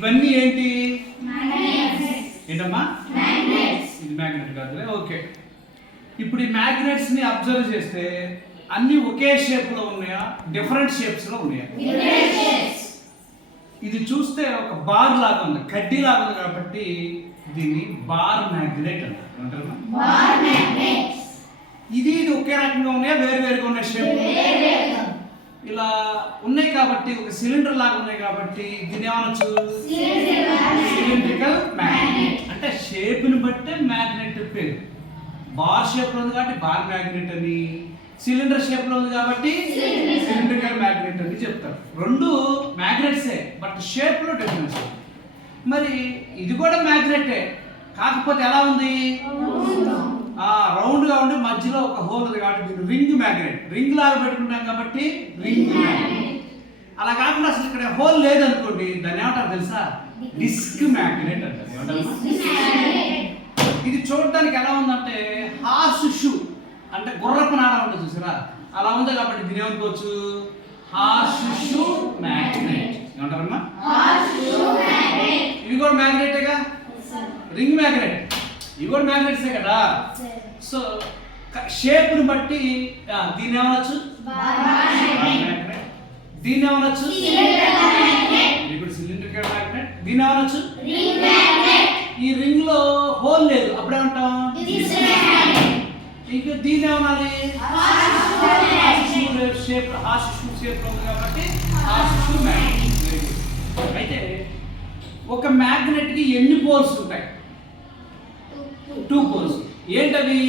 ఇవన్నీ ఏంటి? ఏంటమ్మా? ఇది మ్యాగ్నెట్ కాదులే. ఓకే, ఇప్పుడు ఈ మ్యాగ్నెట్స్ ని అబ్జర్వ్ చేస్తే అన్ని ఒకే షేప్ లో ఉన్నాయా, డిఫరెంట్ షేప్స్ లో ఉన్నాయా? ఇది చూస్తే ఒక బార్ లాగా ఉంది, కడ్డీ లాగా ఉంది కాబట్టి దీన్ని బార్ మ్యాగ్నెట్ అంటారు. ఇది ఒకే రకంగా ఉన్నాయా, వేరు వేరుగా ఉన్నాయి షేప్? ఇలా ఉన్నాయి కాబట్టి, ఒక సిలిండర్ లాగా ఉన్నాయి కాబట్టి దీన్ని ఏమనొచ్చు? Cylindrical magnet. అంటే షేప్ ని బట్టే మ్యాగ్నెట్ పేరు. బార్ షేప్ లో ఉంది కాబట్టి బార్ మ్యాగ్నెట్ అని, సిలిండర్ షేప్ లో ఉంది కాబట్టి సిలిండ్రికల్ మ్యాగ్నెట్ అని చెప్తారు. రెండు మ్యాగ్నెట్సే, బట్ షేప్ లో డిఫరెన్స్. మరి ఇది కూడా మ్యాగ్నెటే, కాకపోతే ఎలా ఉంది? రౌండ్ గా ఉండి మధ్యలో ఒక హోల్ ఉంది కాబట్టి దీన్ని రింగ్ మ్యాగ్నెట్. రింగ్ లాగా పెట్టుకుంటాం కాబట్టి రింగ్ మ్యాగ్నెట్. అలా కాకుండా అసలు ఇక్కడ హోల్ లేదనుకోండి, దాన్ని ఏమంటారు తెలుసా? డిస్క్ మ్యాగ్నెట్ అంటారు. ఇది చూడడానికి ఎలా ఉందంటే హార్స్ షూ, అంటే గుర్రపు నాడ ఉంటుంది చూసారా, అలా ఉంది కాబట్టి దీని ఏమనుకోవచ్చు? హార్స్ షూ మ్యాగ్నెట్ ఏమంటారమ్మా? ఇవి కూడా మ్యాగ్నెటేగా, రింగ్ మ్యాగ్నెట్, ఇవి కూడా మ్యాగ్నెట్సే కదా. సో షేప్ ని బట్టి దీన్ని ఏమనొచ్చు? దీన్ని ఏమనొచ్చు? ఇప్పుడు సిలిండ్రికల్ మ్యాగ్నెట్. దీన్ని ఏమనొచ్చు? ఈ రింగ్ లో హోల్ లేదు, అప్పుడేమంటాం? ఇంకా దీన్ని ఏమనాలి? షేప్, హార్స్ షూ షేప్ ఉంది కాబట్టి హార్స్ షూ మ్యాగ్నెట్. అయితే ఒక మ్యాగ్నెట్ కి ఎన్ని పోల్స్ ఉంటాయి? 2 పోల్స్. ఏంటవి?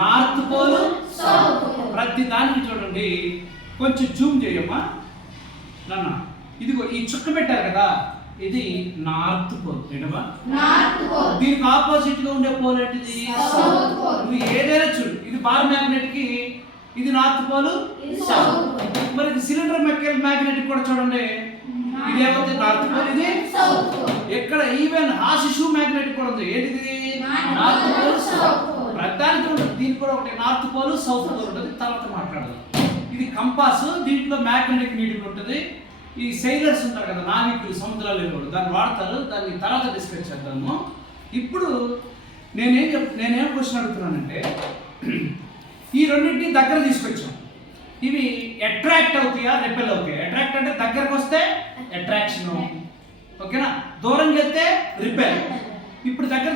North pole, south pole. ప్రతి దానికి చూడండి, కొంచెం జూమ్ చేయమ్మా నాన్న. ఇదిగో ఈ చుక్క పెట్టారు కదా, ఇది నార్త్ పోల్. ఏంటమ్మా? North pole. దీనికి ఆపోజిట్ గా ఉండే పోల్ ఏంటిది? South pole. నువ్వు ఏదైనా చూడు, ఇది బార్ మ్యాగ్నెట్ కి ఇది నార్త్ పోల్, సౌత్ పోల్. మరి ఇది సిలిండర్ మ్యాగ్నెట్ కూడా చూడండి, ఇది ఏమవుతుంది? నార్త్ పోల్, ఇది సౌత్ పోల్. ఎక్కడ ఈవెన్ హార్స్ షూ మ్యాగ్నెట్ కూడా ఉంది, ఏంటిది? North pole, south pole. ప్రధానికి ఉంటుంది, దీనికి కూడా ఒకటి నార్త్ పోల్, సౌత్ పోల్ ఉంటుంది. తర్వాత మాట్లాడదాం. ఇది కంపాస్, దీంట్లో మ్యాగ్నెటిక్ నీడిల్ ఉంటుంది. ఈ సైలర్స్ ఉంటారు కదా, నావికులు, సముద్రాలు దాన్ని వాడతారు, దాన్ని తర్వాత డిస్కస్ చేద్దాము. ఇప్పుడు నేనేం క్వశ్చన్ అడుగుతున్నానంటే, ఈ రెండింటిని దగ్గర తీసుకొచ్చాం. ఇవి అట్రాక్ట్ అవుతాయా, రిపెల్ అవుతాయా? అట్రాక్ట్ అంటే దగ్గరకు వస్తే అట్రాక్షన్, ఓకేనా? దూరంకి వెళ్తే రిపెల్. ఇప్పుడు దగ్గర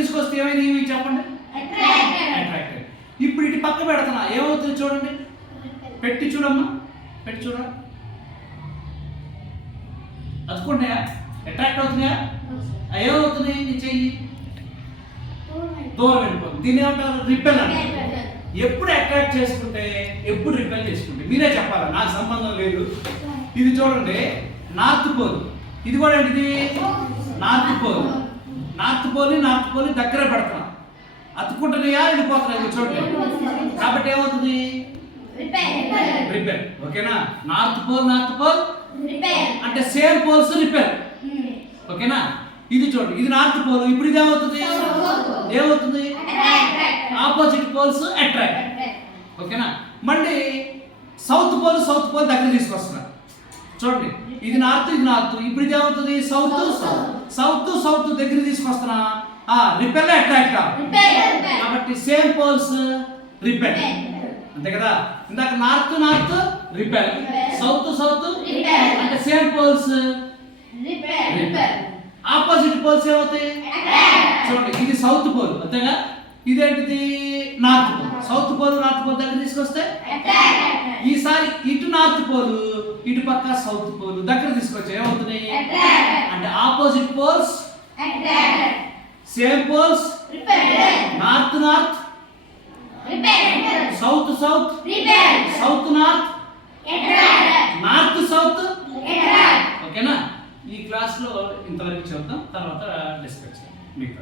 తీసుకొస్తే ఏమైంది? ఇవి చెప్పండి. అట్రాక్ట్. ఇప్పుడు ఇటు పక్క పెడుతున్నా, ఏమవుతుంది చూడండి, పెట్టి చూడమ్మా, పెట్టి చూడ, అతుకుంటాయా? అట్రాక్ట్ అవుతున్నాయా? ఏమవుతుంది? నీ చెయ్యి దూరం వెళ్ళిపోతుంది. దీన్ని ఏమంటారు? రిపెల్ అంటారు. ఎప్పుడు అట్రాక్ట్ చేసుకుంటే, ఎప్పుడు రిపెల్ చేసుకుంటే మీరే చెప్పాలి, నాకు సంబంధం లేదు. ఇది చూడండి, నార్త్ పోల్. ఇది కూడా ఏంటిది? North pole. నార్త్ పోల్ దగ్గర పెడతాం, అతుక్కుంటున్నాయా, వెళ్ళిపోతున్నాయి చూడండి. కాబట్టి ఏమవుతుంది? రిపెల్. ఓకేనా? నార్త్ పోల్ అంటే సేమ్ పోల్స్ రిపెల్. ఓకేనా? ఇది చూడండి, ఇది నార్త్ పోల్. ఇప్పుడు ఇది ఏమవుతుంది? Opposite poles attract. ఓకేనా? మళ్ళీ సౌత్ పోల్ దగ్గర తీసుకొస్తున్నా చూడండి, ఇది నార్త్, ఇది నార్త్. ఇప్పుడు ఇది ఏమవుతుంది? సౌత్ దగ్గర తీసుకొస్తున్నా, రిపెల్ అట్రాక్ట్. కాబట్టి సేమ్ పోల్స్ రిపెల్, అంతే కదా? ఇందాక నార్త్ రిపెల్, సౌత్ అంటే same poles repel. Opposite poles ఏమవుతాయి? చూడండి, ఇది సౌత్ పోల్, అంతేగా? ఇదేంటిది? North pole. సౌత్ పోల్ దగ్గర తీసుకొస్తే ఈసారి ఇటు నార్త్ పోల్, ఇటు పక్క సౌత్ పోల్ దగ్గర తీసుకొచ్చా, ఏమవుతుంది? అంటే opposite poles same poles, north south south north south. ఓకేనా? ఈ క్లాస్లో ఇంతవరకు చెప్తాం, తర్వాత డిస్కస్ చేద్దాం. మీకు